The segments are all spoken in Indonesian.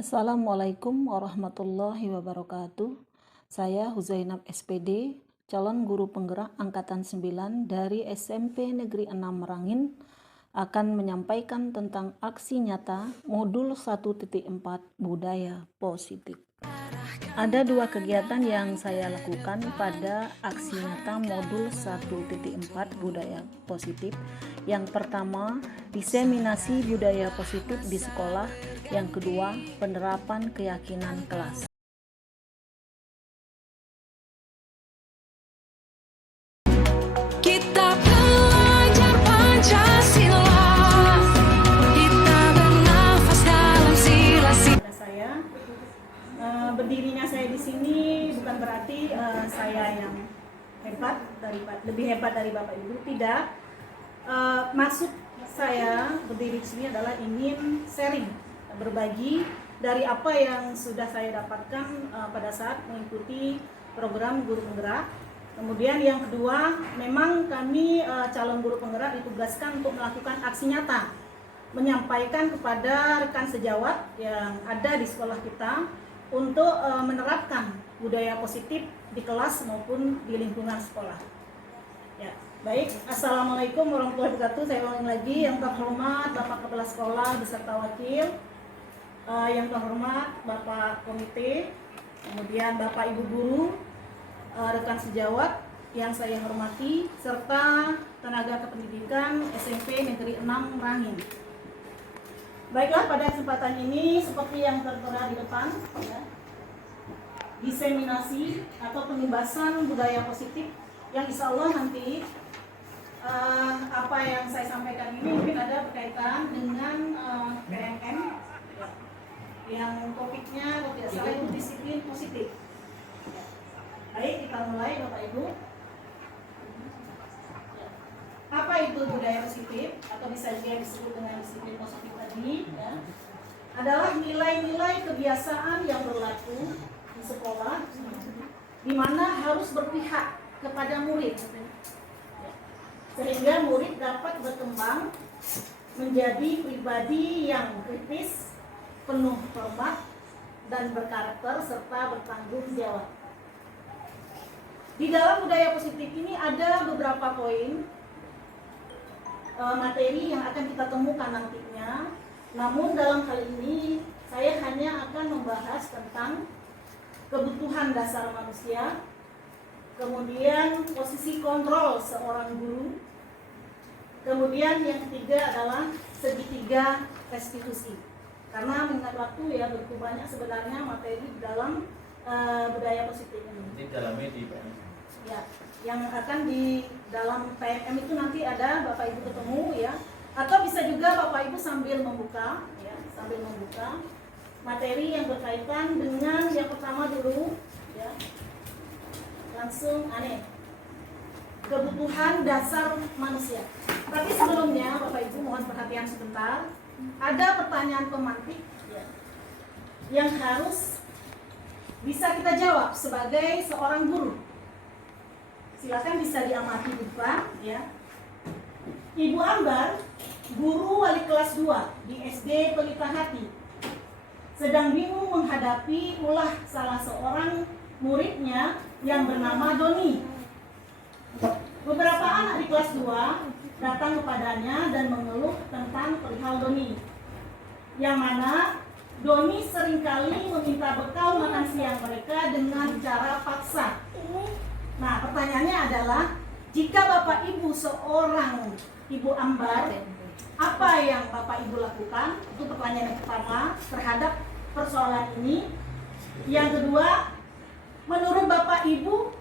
Assalamualaikum warahmatullahi wabarakatuh. Saya Huzainab SPD, calon guru penggerak Angkatan 9 dari SMP Negeri 6 Merangin, akan menyampaikan tentang aksi nyata modul 1.4 budaya positif. Ada dua kegiatan yang saya lakukan pada aksi nyata modul 1.4 budaya positif. Yang pertama, diseminasi budaya positif di sekolah. Yang kedua, penerapan keyakinan kelas. Kita belajar Pancasila, kita bernafas dalam sila-sila. Saya berdirinya saya di sini bukan berarti saya yang lebih hebat dari Bapak Ibu, tidak. Maksud saya berdiri di sini adalah ingin sharing, berbagi dari apa yang sudah saya dapatkan pada saat mengikuti program guru penggerak. Kemudian yang kedua, memang kami calon guru penggerak ditugaskan untuk melakukan aksi nyata, menyampaikan kepada rekan sejawat yang ada di sekolah kita untuk menerapkan budaya positif di kelas maupun di lingkungan sekolah. Ya, baik. Assalamualaikum warahmatullahi wabarakatuh. Saya ulangi lagi, yang terhormat Bapak Kepala Sekolah beserta wakil, yang terhormat Bapak Komite, kemudian Bapak Ibu Guru, rekan sejawat yang saya hormati, serta tenaga kependidikan SMP Negeri 6 Merangin. Baiklah, pada kesempatan ini seperti yang tertera di depan, ya, diseminasi atau penyebaran budaya positif yang insya Allah nanti apa yang saya sampaikan ini mungkin ada berkaitan dengan PMM yang topiknya kalau tidak salah itu disiplin positif. Baik, kita mulai Bapak Ibu. Apa itu budaya positif atau bisa juga disebut dengan disiplin positif tadi, ya, adalah nilai-nilai kebiasaan yang berlaku di sekolah di mana harus berpihak kepada murid, sehingga murid dapat berkembang menjadi pribadi yang kritis, penuh hormat dan berkarakter serta bertanggung jawab. Di dalam budaya positif ini ada beberapa poin materi yang akan kita temukan nantinya. Namun dalam hal ini saya hanya akan membahas tentang kebutuhan dasar manusia, kemudian posisi kontrol seorang guru, kemudian yang ketiga adalah segitiga restitusi. Karena mengingat waktu ya, begitu banyak sebenarnya materi dalam budaya positif ini. Di dalamnya di Ya, yang akan di dalam PMM itu nanti ada Bapak Ibu ketemu ya, atau bisa juga Bapak Ibu sambil membuka ya, sambil membuka materi yang berkaitan dengan yang pertama dulu ya. Langsung kebutuhan dasar manusia. Tapi sebelumnya Bapak Ibu mohon perhatian sebentar. Ada pertanyaan pemantik ya, yang harus bisa kita jawab sebagai seorang guru. Silakan bisa diamati di depan ya. Ibu Ambar, guru wali kelas 2 di SD Pelita Hati, sedang bingung menghadapi ulah salah seorang muridnya yang bernama Doni. Beberapa anak di kelas 2 datang kepadanya dan mengeluh tentang perihal Doni, yang mana Doni seringkali meminta bekal makan siang mereka dengan cara paksa. Nah, pertanyaannya adalah, jika Bapak Ibu seorang Ibu Ambar, apa yang Bapak Ibu lakukan? Itu pertanyaan yang pertama terhadap persoalan ini. Yang kedua, menurut Bapak Ibu,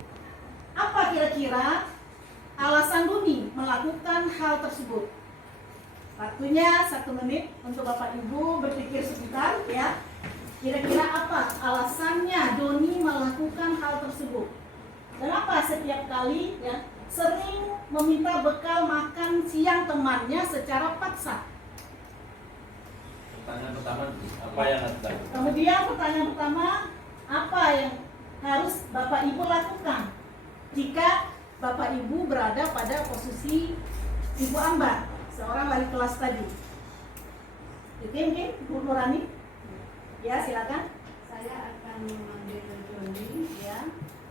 apa kira-kira alasan Doni melakukan hal tersebut? Waktunya 1 menit untuk Bapak Ibu berpikir sebentar ya. Kira-kira apa alasannya Doni melakukan hal tersebut? Kenapa setiap kali ya sering meminta bekal makan siang temannya secara paksa? pertanyaan pertama apa yang harus dilakukan? Kemudian pertanyaan pertama, apa yang harus Bapak Ibu lakukan jika Bapak Ibu berada pada posisi Ibu Ambar, seorang wali kelas tadi? Oke, Bu Nurani? Ya, silakan. Saya akan memanggil Joni Ya.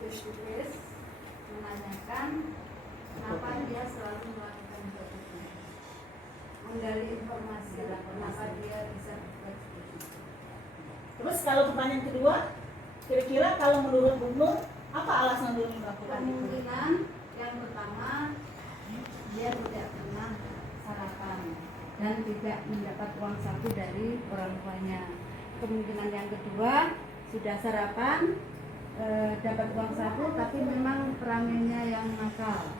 face to face menanyakan kenapa dia selalu melakukan hal itu, menggali informasi kenapa dia bisa berbuat seperti itu. Terus kalau pertanyaan kedua, kira-kira kalau menurut Bu Nur, apa alasan Doni melakukan itu? Kemungkinan yang pertama dia tidak pernah sarapan dan tidak mendapat uang saku dari orang tuanya. Kemungkinan yang kedua sudah sarapan, dapat uang saku tapi memang perangannya yang nakal.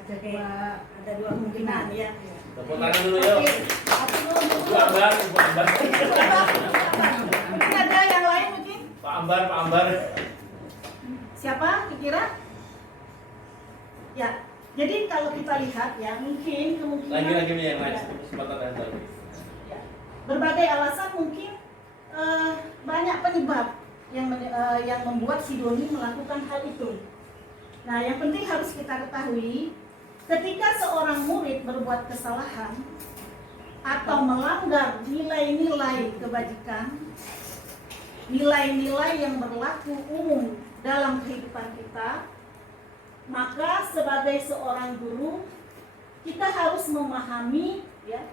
Ada Oke. dua Ada dua kemungkinan ya. Tepuk tangan dulu yuk. Oke. Satu dulu, Bu Bu Nur. Ambar, Bu Ambar. Mungkin ada yang lain mungkin? Pak Ambar, Pak Ambar. Siapa kira-kira? Ya. Jadi kalau kita lihat ya, mungkin kemungkinan Lagi-lagi nih yang lain, Ya. kesempatan yang tadi. Ya. Berbagai alasan mungkin banyak penyebab yang membuat si Doni melakukan hal itu. Nah, yang penting harus kita ketahui, ketika seorang murid berbuat kesalahan atau melanggar nilai-nilai kebajikan, nilai-nilai yang berlaku umum dalam kehidupan kita, maka sebagai seorang guru kita harus memahami ya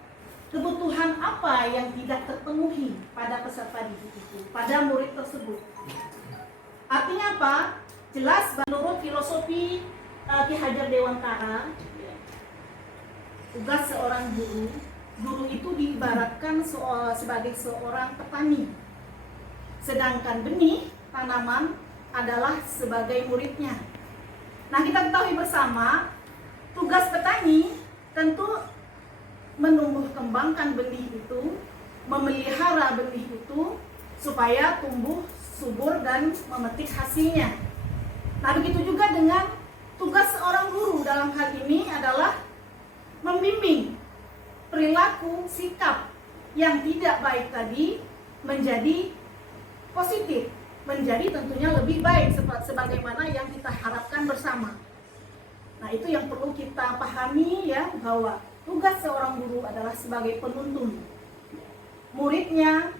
kebutuhan apa yang tidak terpenuhi pada peserta didik itu, pada murid tersebut. Artinya apa? Jelas menurut filosofi Ki Hajar Dewantara, tugas seorang guru itu diibaratkan sebagai seorang petani. Sedangkan benih tanaman adalah sebagai muridnya. Nah, kita ketahui bersama, tugas petani tentu menumbuh kembangkan benih itu, memelihara benih itu supaya tumbuh subur dan memetik hasilnya. Nah, begitu juga dengan tugas seorang guru dalam hal ini adalah membimbing perilaku sikap yang tidak baik tadi menjadi positif, menjadi tentunya lebih baik sebagaimana yang kita harapkan bersama. Nah, itu yang perlu kita pahami ya, bahwa tugas seorang guru adalah sebagai penuntun muridnya,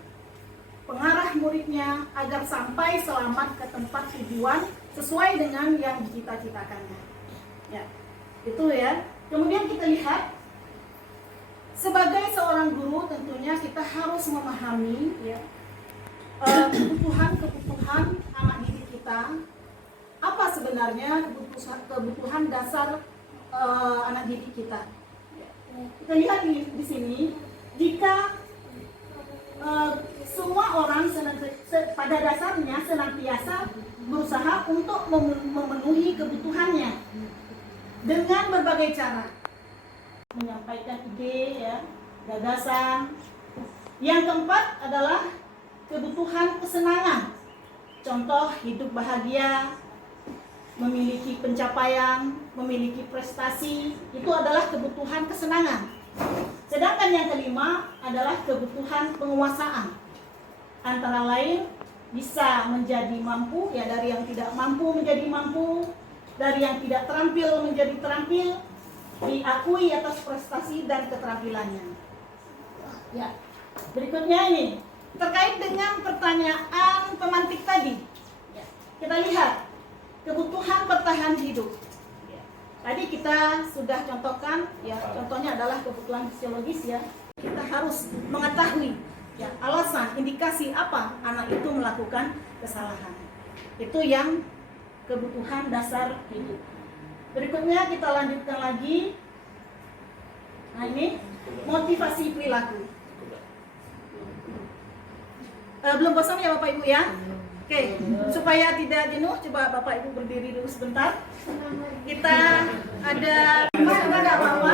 pengarah muridnya agar sampai selamat ke tempat tujuan sesuai dengan yang dicita-citakannya. Ya, itu ya. Kemudian kita lihat sebagai seorang guru tentunya kita harus memahami ya kebutuhan anak didik kita. Apa sebenarnya kebutuhan dasar anak didik kita? Kita lihat di sini, jika semua orang pada dasarnya senantiasa berusaha untuk memenuhi kebutuhannya dengan berbagai cara, menyampaikan ide, ya, gagasan. Yang keempat adalah kebutuhan kesenangan, contoh hidup bahagia, memiliki pencapaian, memiliki prestasi, itu adalah kebutuhan kesenangan. Sedangkan yang kelima adalah kebutuhan penguasaan. Antara lain bisa menjadi mampu, ya, dari yang tidak mampu menjadi mampu, dari yang tidak terampil menjadi terampil, diakui atas prestasi dan keterampilannya. Ya, berikutnya ini terkait dengan pertanyaan pemantik tadi. Ya, kita lihat kebutuhan bertahan hidup. Ya, tadi kita sudah contohkan, ya, contohnya adalah kebutuhan fisiologis ya. Kita harus mengetahui ya alasan, indikasi apa anak itu melakukan kesalahan. Itu yang kebutuhan dasar hidup. Berikutnya kita lanjutkan lagi. Nah, ini motivasi perilaku. Belum bosan ya Bapak Ibu ya? Oke, supaya tidak jenuh, coba Bapak Ibu berdiri dulu sebentar. Kita ada mana bawa?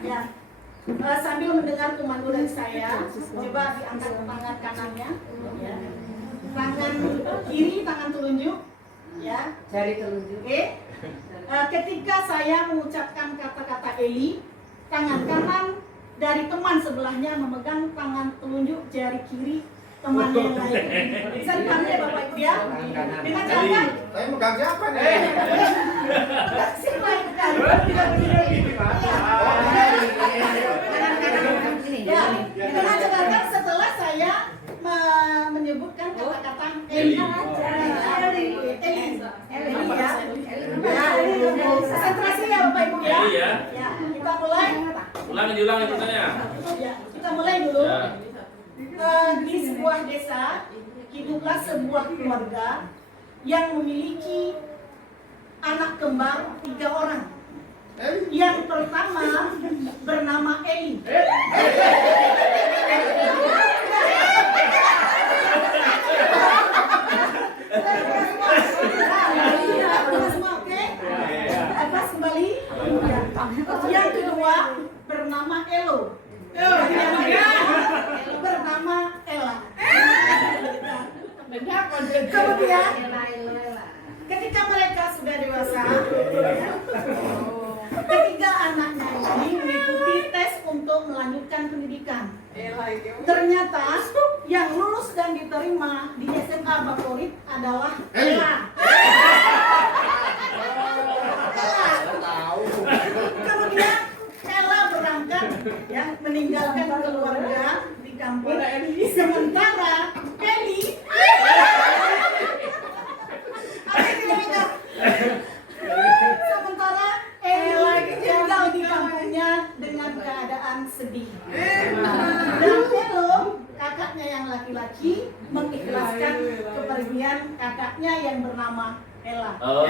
Ya. Sambil mendengar komando dari saya, coba diangkat tangan kanannya, ya. Tangan kiri, tangan telunjuk, ya. jari telunjuk. Oke. Ketika saya mengucapkan kata-kata Eli, tangan kanan dari teman sebelahnya memegang tangan telunjuk jari kiri teman yang lain. Bisa dipahami ya Bapak Ibu ya? Dengan cara Saya megang siapa nih? si lain kan. Tangan diulangi pertanyaan. Ya, kita mulai dulu. Ya. Di sebuah desa hiduplah sebuah keluarga yang memiliki anak kembar 3 orang. Yang pertama bernama Eli. Oke? Atas kembali. Yang kedua bernama Elo. Yang ketiga bernama Ella. Kemudian ketika mereka sudah dewasa, ketiga anaknya ini mengikuti tes untuk melanjutkan pendidikan. Ternyata yang lulus dan diterima di SMA favorit adalah Ella. Kemudian Ella berangkat ya meninggalkan keluarga di kampung. Sementara Eli sementara Ella tinggal di kampungnya dengan keadaan sedih. Dan Elo, kakaknya yang laki-laki, mengikhlaskan kepergian kakaknya yang bernama Ella. Oh.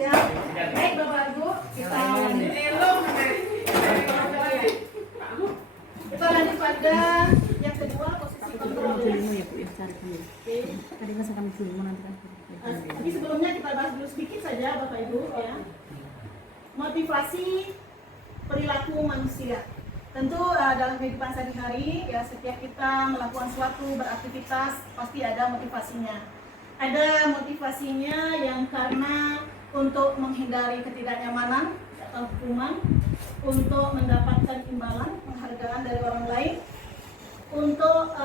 Ya, baik Bapak Ibu, kita lanjut pada yang kedua, posisi kontrol. Tapi sebelumnya kita bahas dulu sedikit saja Bapak Ibu ya. Motivasi perilaku manusia. Tentu dalam kehidupan sehari-hari ya, setiap kita melakukan suatu beraktivitas pasti ada motivasinya. Ada motivasinya yang karena untuk menghindari ketidaknyamanan atau hukuman, untuk mendapatkan imbalan penghargaan dari orang lain, untuk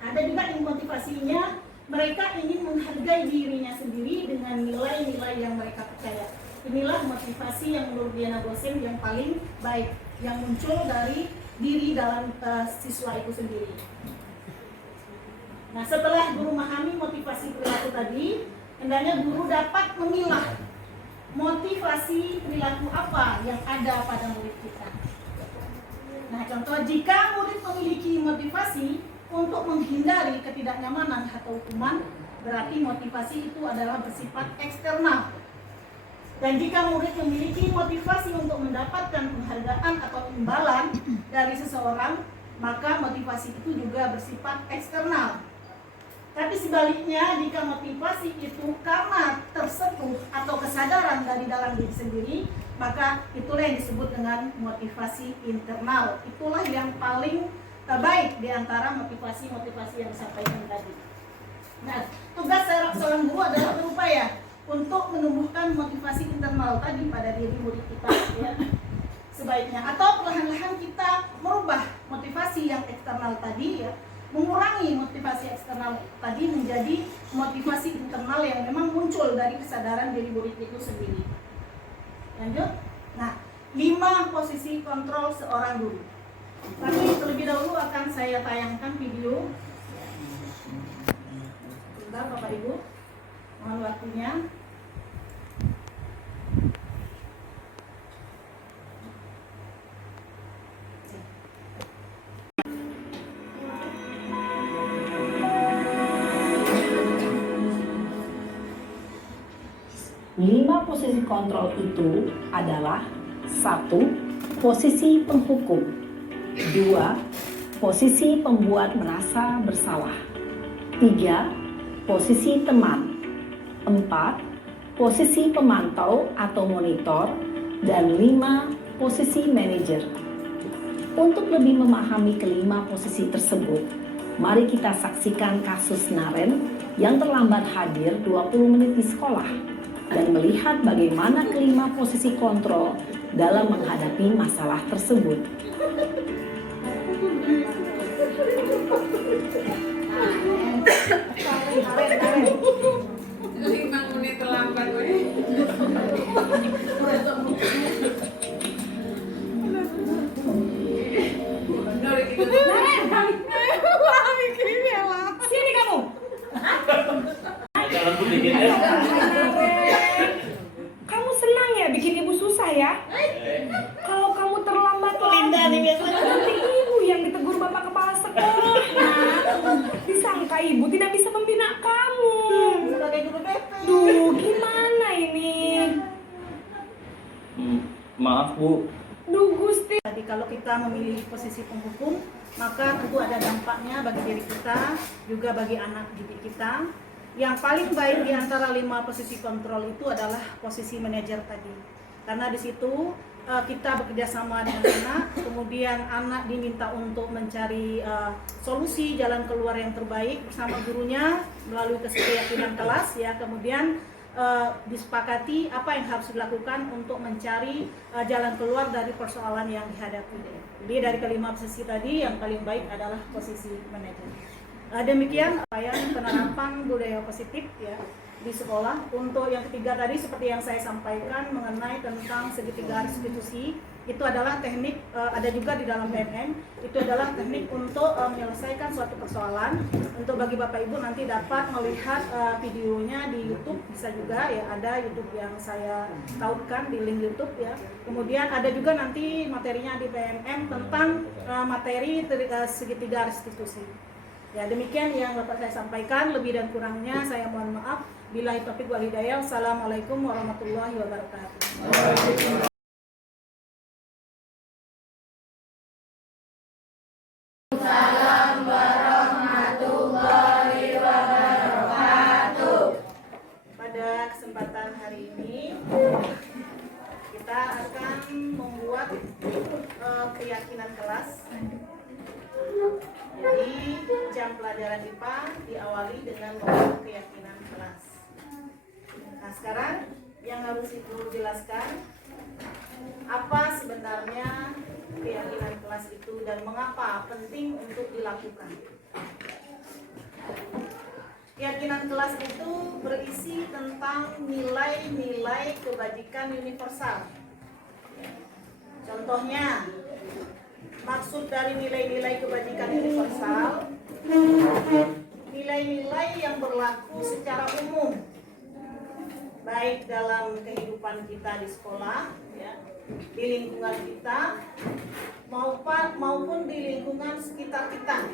ada juga yang motivasinya mereka ingin menghargai dirinya sendiri dengan nilai-nilai yang mereka percaya. Inilah motivasi yang menurut Diana Gosen yang paling baik, yang muncul dari diri dalam siswa itu sendiri. Nah, setelah guru memahami motivasi perilaku tadi, hendaknya guru dapat memilah motivasi perilaku apa yang ada pada murid kita. Nah, contoh jika murid memiliki motivasi untuk menghindari ketidaknyamanan atau hukuman, berarti motivasi itu adalah bersifat eksternal. Dan jika murid memiliki motivasi untuk mendapatkan penghargaan atau imbalan dari seseorang, maka motivasi itu juga bersifat eksternal. Tapi sebaliknya, jika motivasi itu karena tersentuh atau kesadaran dari dalam diri sendiri, maka itulah yang disebut dengan motivasi internal. Itulah yang paling baik di antara motivasi-motivasi yang disampaikan tadi. Nah, tugas seorang guru adalah berupaya untuk menumbuhkan motivasi internal tadi pada diri murid kita ya, sebaiknya. Atau perlahan-lahan kita merubah motivasi yang eksternal tadi ya, mengurangi motivasi eksternal tadi menjadi motivasi internal yang memang muncul dari kesadaran diri murid itu sendiri. Lanjut. Nah, 5 posisi kontrol seorang guru. Tapi terlebih dahulu akan saya tayangkan video. Bentar Bapak Ibu, mohon waktunya. Lima posisi kontrol itu adalah 1. Posisi penghukum, 2. Posisi pembuat merasa bersalah, 3. Posisi teman, 4. Posisi pemantau atau monitor, dan 5. Posisi manajer. Untuk lebih memahami kelima posisi tersebut, mari kita saksikan kasus Naren yang terlambat hadir 20 menit di sekolah dan melihat bagaimana kelima posisi kontrol dalam menghadapi masalah tersebut. Bapak Ibu tidak bisa membina kamu. Sebagai guru BP. Duh, gimana ini? Maaf Bu. Duh, Gusti. Jadi kalau kita memilih posisi penghukum, maka tentu ada dampaknya bagi diri kita, juga bagi anak didik kita. Yang paling baik di antara 5 posisi kontrol itu adalah posisi manajer tadi. Karena di situ kita bekerja sama dengan anak, kemudian anak diminta untuk mencari solusi jalan keluar yang terbaik bersama gurunya melalui keyakinan kelas ya. Kemudian disepakati apa yang harus dilakukan untuk mencari jalan keluar dari persoalan yang dihadapi. Jadi dari kelima posisi tadi yang paling baik adalah posisi manajer. Demikian penerapan budaya positif ya di sekolah. Untuk yang ketiga tadi seperti yang saya sampaikan mengenai tentang segitiga restitusi, itu adalah teknik, ada juga di dalam PMM, itu adalah teknik untuk menyelesaikan suatu persoalan. Untuk bagi Bapak Ibu nanti dapat melihat videonya di YouTube, bisa juga ya, ada YouTube yang saya tautkan di link YouTube ya. Kemudian ada juga nanti materinya di PMM tentang materi segitiga restitusi. Ya, demikian yang dapat saya sampaikan, lebih dan kurangnya saya mohon maaf. Billahi taufiq wal hidayah. Wassalamualaikum warahmatullahi wabarakatuh. Pada kesempatan hari ini kita akan membuat keyakinan kelas. Jadi jam pelajaran IPA diawali dengan membuat keyakinan kelas. Nah sekarang yang harus Ibu jelaskan apa sebenarnya keyakinan kelas itu dan mengapa penting untuk dilakukan. Keyakinan kelas itu berisi tentang nilai-nilai kebajikan universal. Contohnya, maksud dari nilai-nilai kebajikan universal, nilai-nilai yang berlaku secara umum, baik dalam kehidupan kita di sekolah, ya, di lingkungan kita, maupun di lingkungan sekitar kita,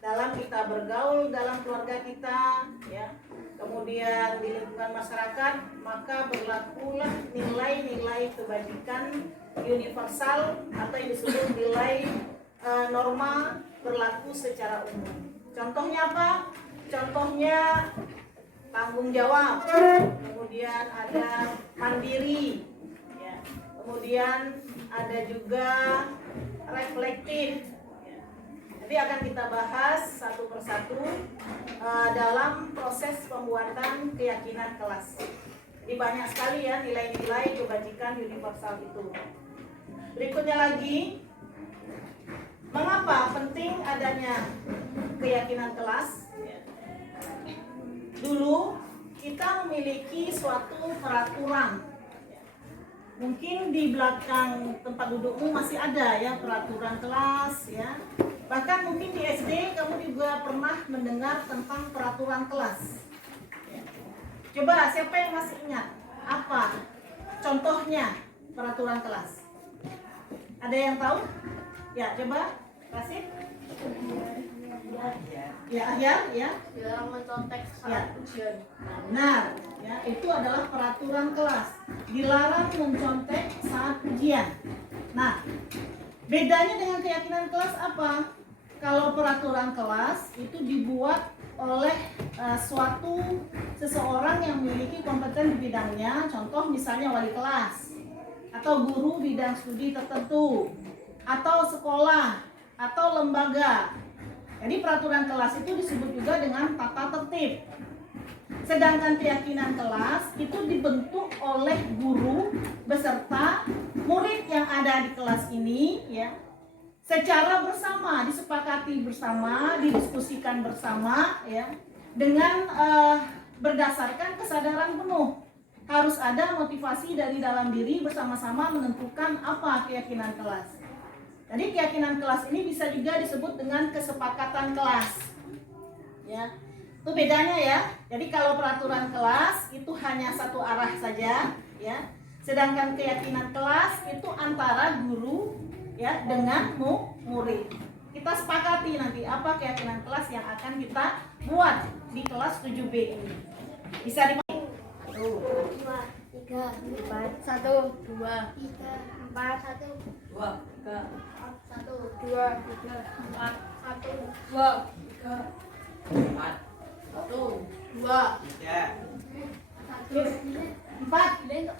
dalam kita bergaul dalam keluarga kita, ya, kemudian di lingkungan masyarakat, maka berlakulah nilai-nilai kebajikan universal atau yang disebut nilai norma berlaku secara umum. Contohnya apa? Contohnya tanggung jawab, kemudian ada mandiri, ya. Kemudian ada juga reflektif. Ya. Nanti akan kita bahas satu persatu dalam proses pembuatan keyakinan kelas. Jadi banyak sekali ya nilai-nilai kebajikan universal itu. Berikutnya lagi, mengapa penting adanya keyakinan kelas? Dulu kita memiliki suatu peraturan. Mungkin di belakang tempat dudukmu masih ada ya peraturan kelas ya. Bahkan mungkin di SD kamu juga pernah mendengar tentang peraturan kelas. Coba siapa yang masih ingat apa contohnya peraturan kelas? Ada yang tahu? Ya, coba kasih. Ya, Ahyar, ya. Dilarang mencontek saat ujian. Benar, ya, itu adalah peraturan kelas. Dilarang mencontek saat ujian. Nah, bedanya dengan keyakinan kelas apa? Kalau peraturan kelas itu dibuat oleh suatu seseorang yang memiliki kompeten di bidangnya, contoh misalnya wali kelas atau guru bidang studi tertentu atau sekolah atau lembaga. Jadi peraturan kelas itu disebut juga dengan tata tertib. Sedangkan keyakinan kelas itu dibentuk oleh guru beserta murid yang ada di kelas ini ya. Secara bersama, disepakati bersama, didiskusikan bersama ya, dengan berdasarkan kesadaran penuh. Harus ada motivasi dari dalam diri bersama-sama menentukan apa keyakinan kelas. Jadi keyakinan kelas ini bisa juga disebut dengan kesepakatan kelas. Ya. Itu bedanya ya. Jadi kalau peraturan kelas itu hanya satu arah saja ya. Sedangkan keyakinan kelas itu antara guru ya dengan murid. kita sepakati nanti apa keyakinan kelas yang akan kita buat di kelas 7B ini. Bisa di 2, 3, 4, 1, 2, 3, 4, 1, 2, 3, 1, 2, 3, 4, 1, 2, 3, 4, 1, 2, 4.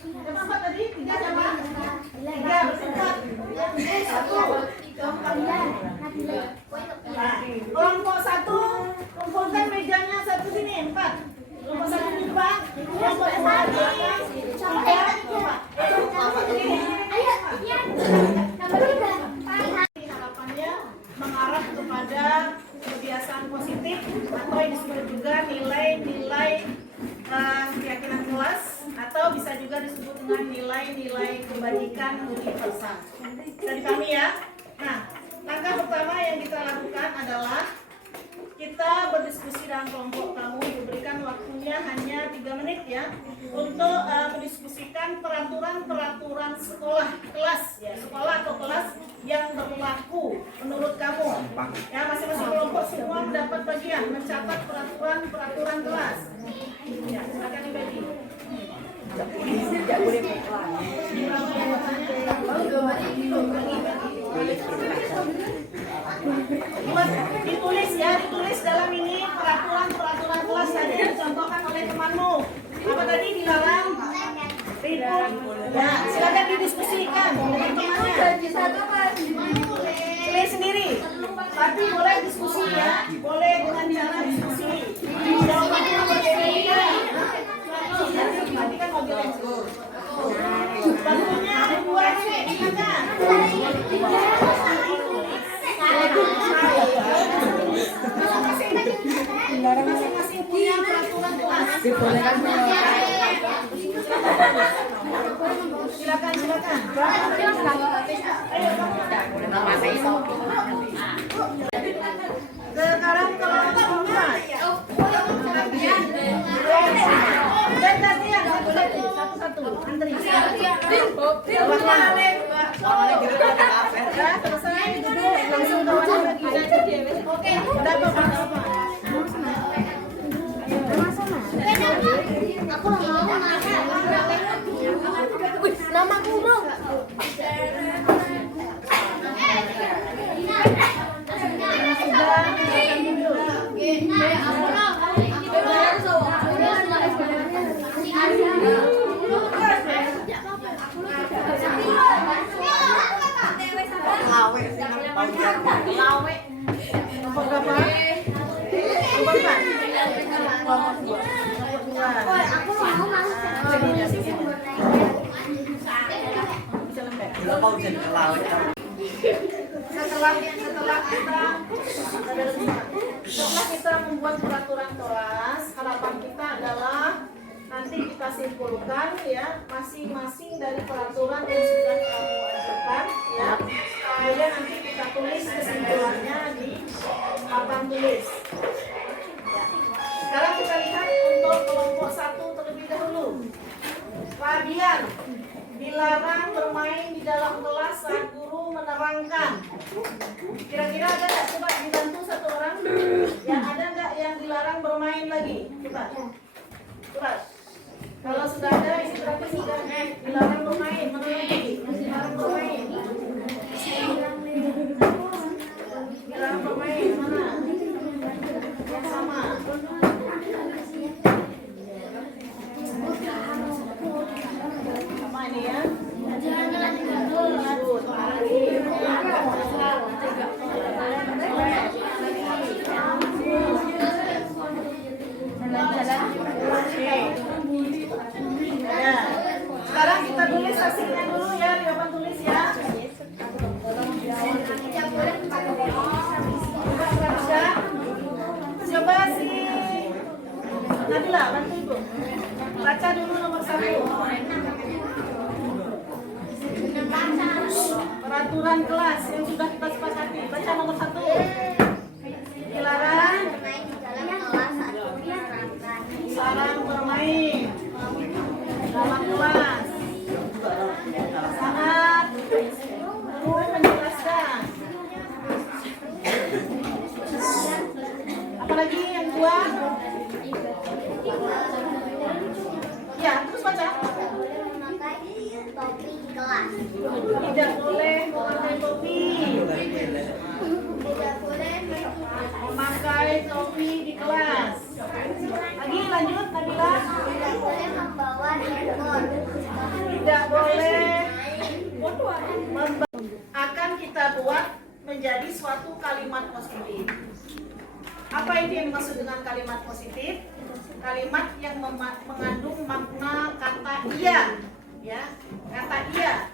Siapa 4 tadi? 3 siapa? 3 berempat. 1. Kelompok 1 kumpulkan mejanya satu sini 4. Kelompok 1 di depan. Kelompok 2 di harapannya mengarah kepada kebiasaan positif atau yang disebut juga nilai-nilai keyakinan kelas, atau bisa juga disebut dengan nilai-nilai kebajikan universal. Bisa dipahami ya? Nah, langkah pertama yang kita lakukan adalah kita berdiskusi dalam kelompok kamu, diberikan waktunya hanya 3 menit ya, untuk mendiskusikan peraturan-peraturan sekolah, kelas ya, sekolah atau kelas yang berlaku menurut kamu. Ya, masing-masing kelompok semua mendapat bagian mencatat peraturan-peraturan kelas. Ya, silakan dibagi. Ditulis ya, ditulis dalam ini peraturan-peraturan kelas tadi yang dicontohkan oleh temanmu. Apa tadi dilarang? Ribut. Ya, silakan didiskusikan dengan temannya. Pilih sendiri. Tapi boleh diskusi ya, boleh dengan cara diskusi. Jawabannya berbeda-beda. Nanti kan mobil yang waktunya dibuat silakan. Masing-masing punya peraturan kelas. Silakan. Sekarang kelompok 4. Dan tadi yang satu-satu antri. Selesai duduk langsung kawan lagi. Oke, udah apa? Aku mau nama guru. Nomor berapa? Nomor 4. Nomor 2. Aku mau Bisa lembek. Setelah kita membuat peraturan kelas, harapan kita adalah nanti kita simpulkan ya masing-masing dari peraturan yang sudah kamu ajukan ya. Kemudian nanti kita tulis kesimpulannya di papan tulis. Ya. Sekarang kita lihat untuk kelompok 1 terlebih dahulu. Fabian dilarang bermain di dalam kelas saat guru menerangkan. Kira-kira ada nggak? Coba dibantu satu orang. Yang ada nggak yang dilarang bermain lagi? Coba. Kalau sudah ada, ini berarti sudah dilarang bermain. Mana lagi? Dilarang bermain. Dilarang bermain. Mana? Yang sama. Apa ini ya? Ya. Sekarang kita tulis hasilnya dulu ya di papan tulis ya. Coba si Nabila bantu ibu. Baca dulu nomor 1. Peraturan kelas yang sudah kita sepakati. Baca nomor 1. Dilarang bermain dalam kelas saat guru menjelaskan. Apalagi yang dua? Ya, terus baca. Topi di kelas. Tidak boleh memakai topi. Tidak boleh Memakai topi di kelas. Lagi lanjut, Nabila. tidak boleh membawa handphone. Tidak boleh akan kita buat menjadi suatu kalimat positif. Apa itu yang dimaksud dengan kalimat positif? Kalimat yang mengandung makna kata iya, ya, kata iya.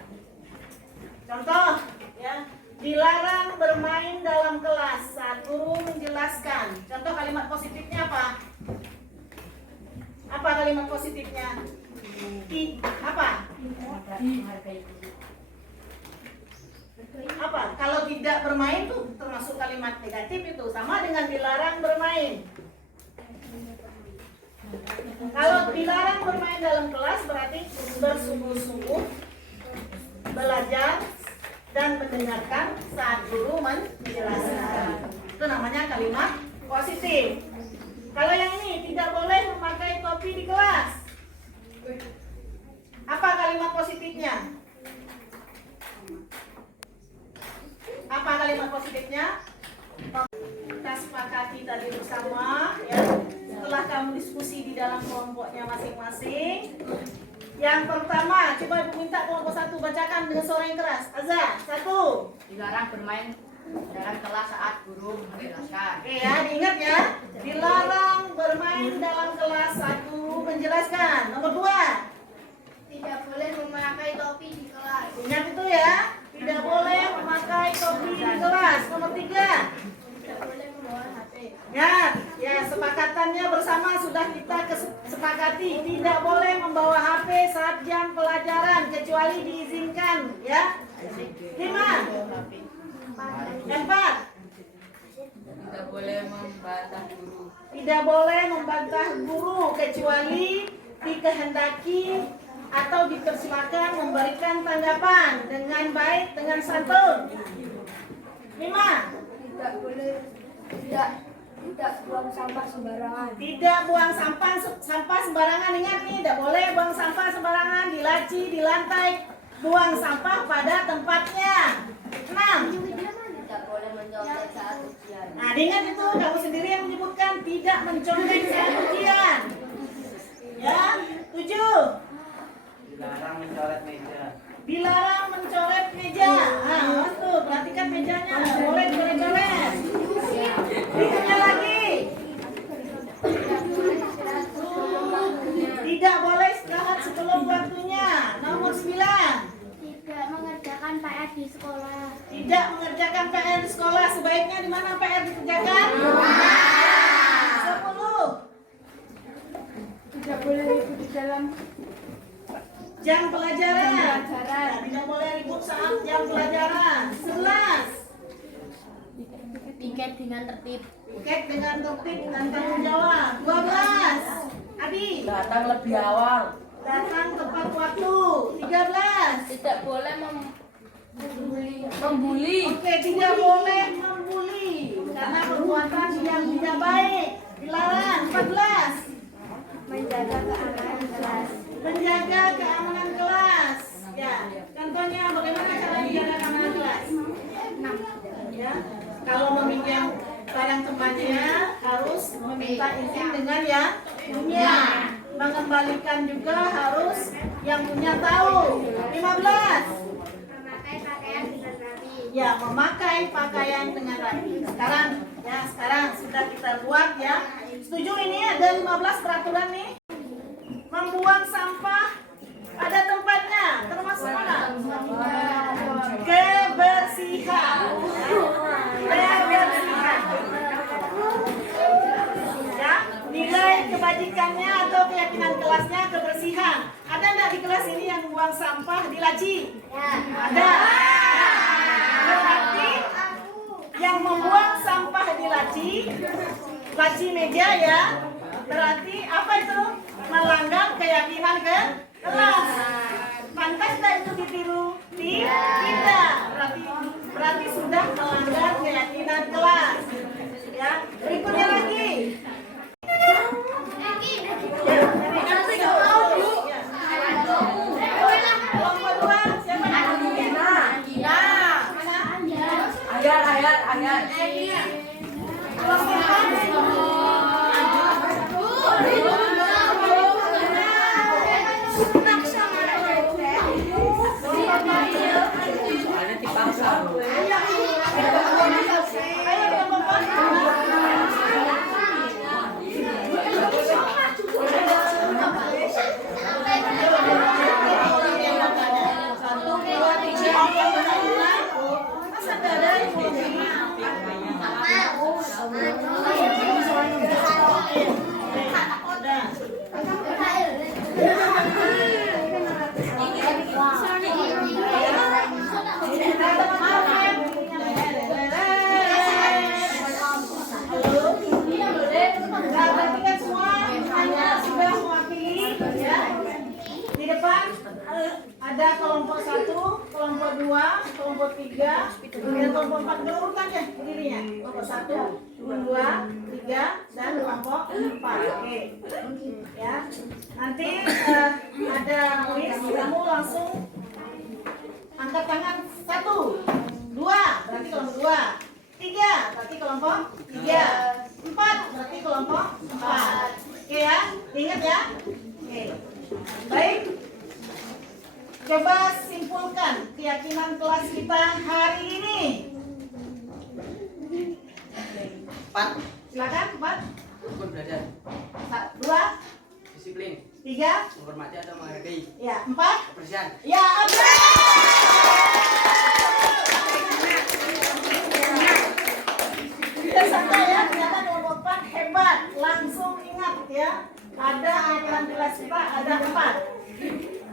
Contoh, ya, dilarang bermain dalam kelas saat guru menjelaskan. Contoh kalimat positifnya apa? Apa kalimat positifnya? Apa? Apa? Kalau tidak bermain tuh termasuk kalimat negatif itu, sama dengan dilarang bermain. Kalau dilarang bermain dalam kelas berarti bersungguh-sungguh belajar dan mendengarkan saat guru menjelaskan. Itu namanya kalimat positif. Kalau yang ini tidak boleh memakai topi di kelas. Apa kalimat positifnya? Apa kalimat positifnya? Kita sepakati tadi bersama, ya. Setelah kamu diskusi di dalam kelompoknya masing-masing. Yang pertama, coba minta kelompok 1 bacakan dengan suara yang keras. Azza, 1. Dilarang bermain dalam kelas saat guru menjelaskan. Oke ya, diingat ya. Dilarang bermain dalam kelas saat guru menjelaskan. Nomor 2. Tidak boleh memakai topi di kelas. Ingat itu ya. Tidak boleh memakai topi di kelas. Nomor 3. Tidak boleh membawa HP. Ya, sepakatannya bersama sudah kita sepakati. Tidak boleh membawa HP saat jam pelajaran kecuali diizinkan, ya. 5. Yang 4. Tidak boleh membantah guru. Tidak boleh membantah guru kecuali dikehendaki atau dipersilakan memberikan tanggapan dengan baik, dengan santun. 5. Tidak boleh tidak buang sampah sembarangan. Tidak buang sampah sembarangan. Ingat nih, tidak boleh buang sampah sembarangan di laci, di lantai. Buang sampah pada tempatnya. 6. Tidak boleh mencontek saat ujian. Nah, ingat itu, kamu sendiri yang menyebutkan tidak mencontek saat ujian. Ya, 7. Dilarang mencoret meja. Dilarang mencoret meja. Nah, tuh, perhatikan mejanya, nggak boleh dicoret-coret. Berikutnya lagi. Tidak boleh istirahat sebelum waktunya. Nomor 9. Tidak mengerjakan PR di sekolah. Tidak mengerjakan PR di sekolah. Sebaiknya di mana PR dikerjakan? 10. Tidak boleh ribut di dalam Jam pelajaran. pelajaran. Tidak boleh ribut saat jam pelajaran. 11. Piket dengan tertib. Piket dengan tertib dan tanggung jawab. 12. Adi. Datang lebih awal. Datang tepat waktu. 13. Tidak boleh membuli. Oke, tidak boleh membuli karena perbuatan yang tidak baik. Dilarang. 14. Menjaga keamanan kelas. Menjaga keamanan kelas. Ya, contohnya bagaimana cara menjaga keamanan kelas? Ya, kalau meminjam barang temannya harus meminta izin dengan yang punya. Mengembalikan juga harus yang punya tahu. 15. Memakai pakaian dengan rapi. Ya, memakai pakaian dengan rapi. Sekarang sudah kita buat ya. Setuju ini ada 15 peraturan nih. Membuang sampah pada tempatnya, termasuk mana? Kebersihan. Kebersihan. Ya, nilai kebajikannya atau keyakinan kelasnya kebersihan. Ada enggak di kelas ini yang membuang sampah di laci? Ada. Berarti yang membuang sampah di laci meja ya, berarti apa itu? Melanggar keyakinan ke kelas. Pantas tidak itu ditiru? Tidak. Berarti sudah melanggar keyakinan kelas. Ya, berikutnya lagi. ayo. Udah. Nah, berarti kan semua hanya sudah mewakili ya. Di depan ada kelompok 1, kelompok 2, kelompok 3, dan kelompok 4. Berurutan ya berdirinya. Kelompok 1, 2, 3, dan kelompok 4. Oke. Ya. Nanti ada kuis, kamu langsung angkat tangan 1, 2, berarti kelompok 2. 3, berarti kelompok 3. 4, berarti kelompok 4. Oke ya, ingat ya. Oke. Baik. Coba simpulkan keyakinan kelas kita hari ini. 4. Silakan, 4. Rukun belajar. 2, Disiplin. 3, Menghormati atau menghargai. ya, 4. Kebersihan. Ya, benar. Kita santai ya, ternyata kelompok 4 hebat. Langsung ingat ya, ada keyakinan kelas kita ada 4.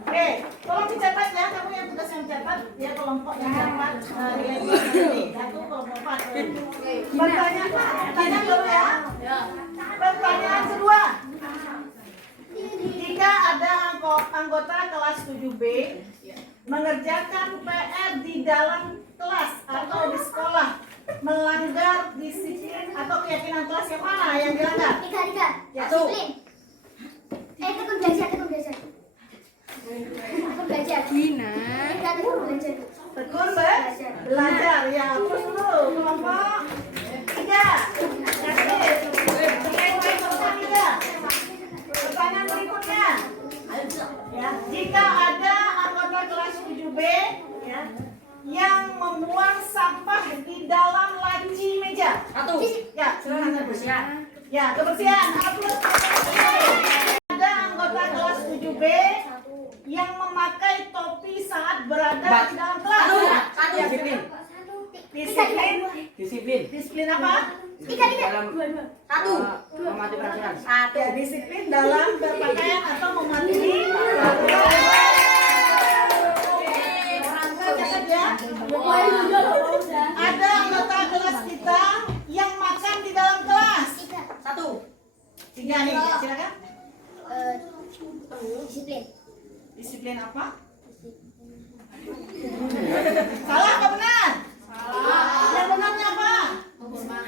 Oke, tolong dicatat ya, kamu yang tugas yang catat ya, kelompok yang dapat nilai ini. Satu kelompok 4. Pertanyaan dulu ya. Pertanyaan kedua. Jika ada anggota kelas 7B mengerjakan PR di dalam kelas atau di sekolah, melanggar disiplin atau keyakinan kelas, yang mana yang dilanggar? 3. Ya. Disiplin. Tekun belajar. Tekun belajar. Tekun belajar. Tekun belajar ya. Terus dulu kelompok 3. Pertanyaan berikutnya. Ya, jika ada anggota kelas 7B ya, yang membuang sampah di dalam laci meja. 1. Ya, silakan. Kebersihan. Ya, kebersihan. Hapus kebersihan. Ada anggota kelas 7B yang memakai topi saat berada di dalam kelas. Ya, Disiplin. disiplin. Disiplin. Disiplin apa? Dalam mematuhi peraturan. Ya, disiplin dalam berpakaian atau mematuhi peraturan. Catat ya. Ada anggota kelas kita yang makan di dalam kelas. 1. 3 nih, silakan. Disiplin. Disiplin apa? Salah apa benar? Salah. Yang benarnya apa?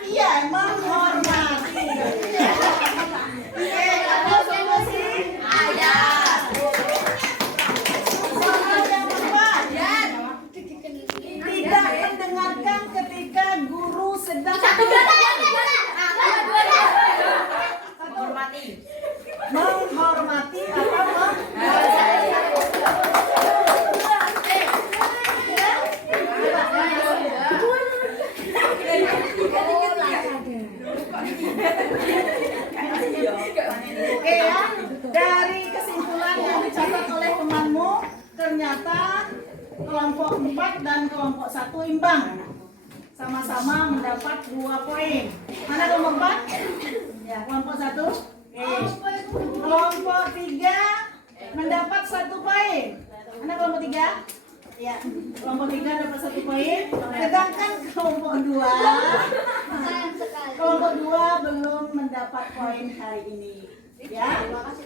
Iya, menghormati. Oke, ada solusi? Ada. Soal yang keempat. Tidak mendengarkan ketika guru sedang Menghormati. menghormati atau Oke ya, dari kesimpulan yang dicatat oleh temanmu, ternyata kelompok 4 dan kelompok 1 imbang. Sama-sama mendapat 2 poin. Mana kelompok 4? Ya, kelompok 1. Oke. Kelompok 3 mendapat 1 poin. Mana kelompok 3? Ya, kelompok 3 dapat 1 poin. Sedangkan kelompok 2 belum mendapat poin hari ini. Ya,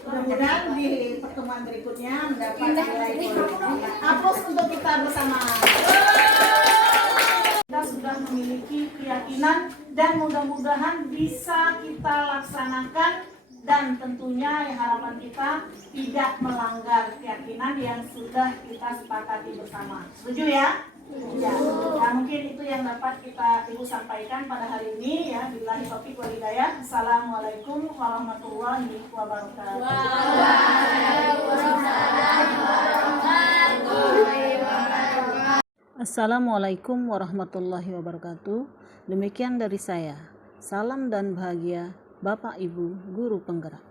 mudah-mudahan di pertemuan berikutnya mendapat nilai poin. Aplaus untuk kita bersama. Kita sudah memiliki keyakinan dan mudah-mudahan bisa kita laksanakan, dan tentunya harapan kita tidak melanggar keyakinan yang sudah kita sepakati bersama. Setuju ya? Ya. Nah, mungkin itu yang dapat Ibu sampaikan pada hari ini ya. Billahi taufiq wal hidayah. Assalamualaikum warahmatullahi wabarakatuh. Assalamualaikum warahmatullahi wabarakatuh. Demikian dari saya. Salam dan bahagia Bapak Ibu Guru Penggerak.